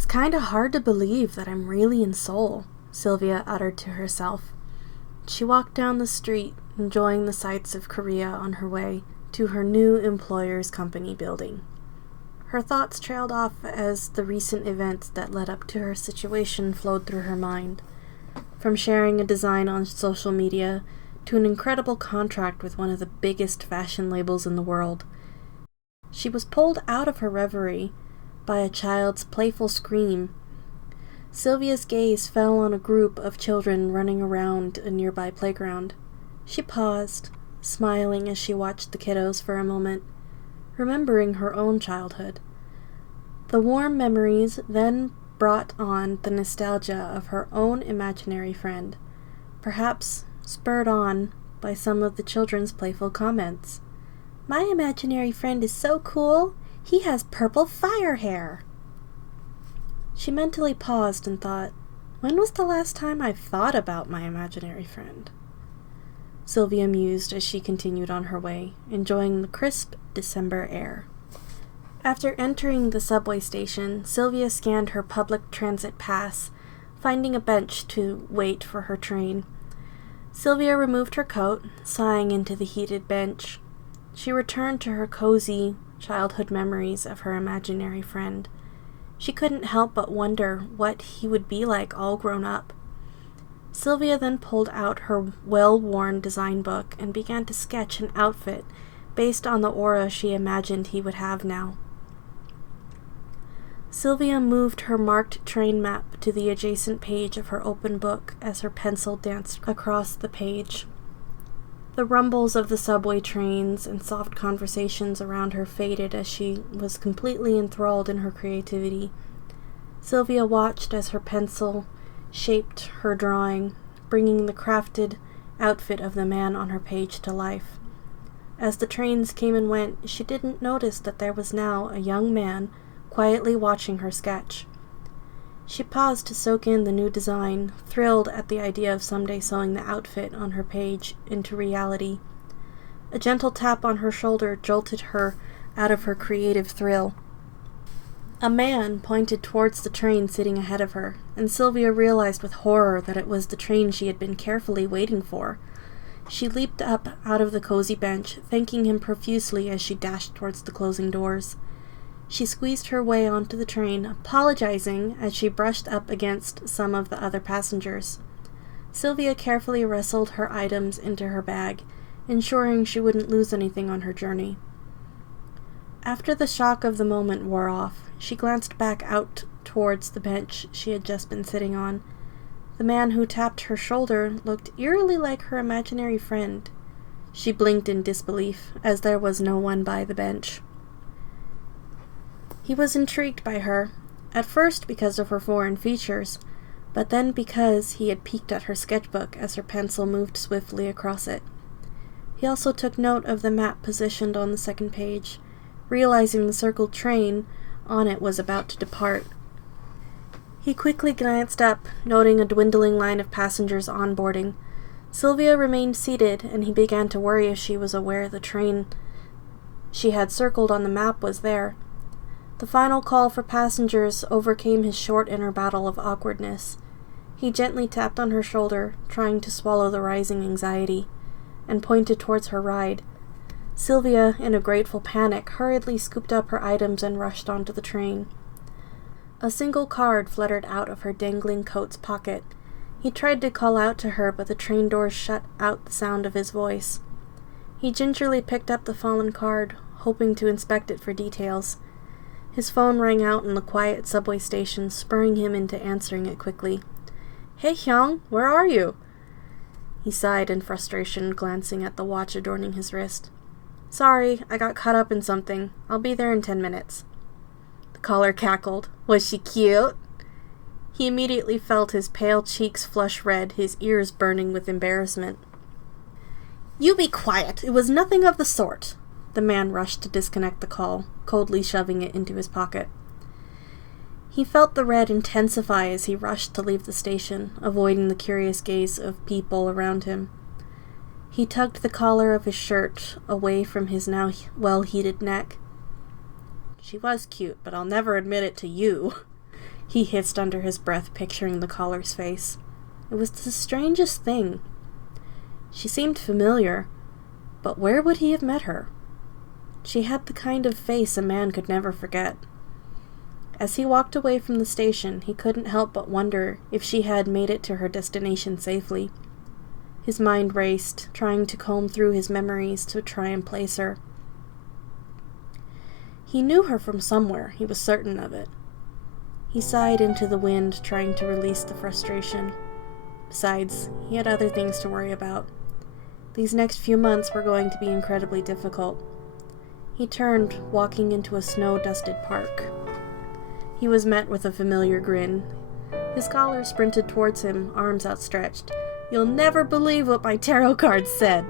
It's kinda hard to believe that I'm really in Seoul, Silvia uttered to herself. She walked down the street, enjoying the sights of Korea on her way to her new employer's company building. Her thoughts trailed off as the recent events that led up to her situation flowed through her mind. From sharing a design on social media to an incredible contract with one of the biggest fashion labels in the world. She was pulled out of her reverie by a child's playful scream. Silvia's gaze fell on a group of children running around a nearby playground. She paused, smiling as she watched the kiddos for a moment, remembering her own childhood. The warm memories then brought on the nostalgia of her own imaginary friend, perhaps spurred on by some of the children's playful comments. "My imaginary friend is so cool. He has purple fire hair." She mentally paused and thought, when was the last time I thought about my imaginary friend? Silvia mused as she continued on her way, enjoying the crisp December air. After entering the subway station, Silvia scanned her public transit pass, finding a bench to wait for her train. Silvia removed her coat, sighing into the heated bench. She returned to her cozy childhood memories of her imaginary friend. She couldn't help but wonder what he would be like all grown up. Silvia then pulled out her well-worn design book and began to sketch an outfit based on the aura she imagined he would have now. Silvia moved her marked train map to the adjacent page of her open book as her pencil danced across the page. The rumbles of the subway trains and soft conversations around her faded as she was completely enthralled in her creativity. Silvia watched as her pencil shaped her drawing, bringing the crafted outfit of the man on her page to life. As the trains came and went, she didn't notice that there was now a young man quietly watching her sketch. She paused to soak in the new design, thrilled at the idea of someday sewing the outfit on her page into reality. A gentle tap on her shoulder jolted her out of her creative thrill. A man pointed towards the train sitting ahead of her, and Silvia realized with horror that it was the train she had been carefully waiting for. She leaped up out of the cozy bench, thanking him profusely as she dashed towards the closing doors. She squeezed her way onto the train, apologizing as she brushed up against some of the other passengers. Silvia carefully wrestled her items into her bag, ensuring she wouldn't lose anything on her journey. After the shock of the moment wore off, she glanced back out towards the bench she had just been sitting on. The man who tapped her shoulder looked eerily like her imaginary friend. She blinked in disbelief, as there was no one by the bench. He was intrigued by her, at first because of her foreign features, but then because he had peeked at her sketchbook as her pencil moved swiftly across it. He also took note of the map positioned on the second page, realizing the circled train on it was about to depart. He quickly glanced up, noting a dwindling line of passengers onboarding. Silvia remained seated, and he began to worry if she was aware the train she had circled on the map was there. The final call for passengers overcame his short inner battle of awkwardness. He gently tapped on her shoulder, trying to swallow the rising anxiety, and pointed towards her ride. Silvia, in a grateful panic, hurriedly scooped up her items and rushed onto the train. A single card fluttered out of her dangling coat's pocket. He tried to call out to her, but the train doors shut out the sound of his voice. He gingerly picked up the fallen card, hoping to inspect it for details. His phone rang out in the quiet subway station, spurring him into answering it quickly. "Hey, Hyung, where are you?" He sighed in frustration, glancing at the watch adorning his wrist. "Sorry, I got caught up in something. I'll be there in 10 minutes. The caller cackled. "Was she cute?" He immediately felt his pale cheeks flush red, his ears burning with embarrassment. "You be quiet. It was nothing of the sort." The man rushed to disconnect the call, coldly shoving it into his pocket. He felt the red intensify as he rushed to leave the station, avoiding the curious gaze of people around him. He tugged the collar of his shirt away from his now well-heated neck. "She was cute, but I'll never admit it to you." he hissed under his breath, picturing the caller's face. It was the strangest thing. She seemed familiar, but where would he have met her? She had the kind of face a man could never forget. As he walked away from the station, he couldn't help but wonder if she had made it to her destination safely. His mind raced, trying to comb through his memories to try and place her. He knew her from somewhere, he was certain of it. He sighed into the wind, trying to release the frustration. Besides, he had other things to worry about. These next few months were going to be incredibly difficult. He turned, walking into a snow-dusted park. He was met with a familiar grin. His caller sprinted towards him, arms outstretched. "You'll never believe what my tarot cards said,"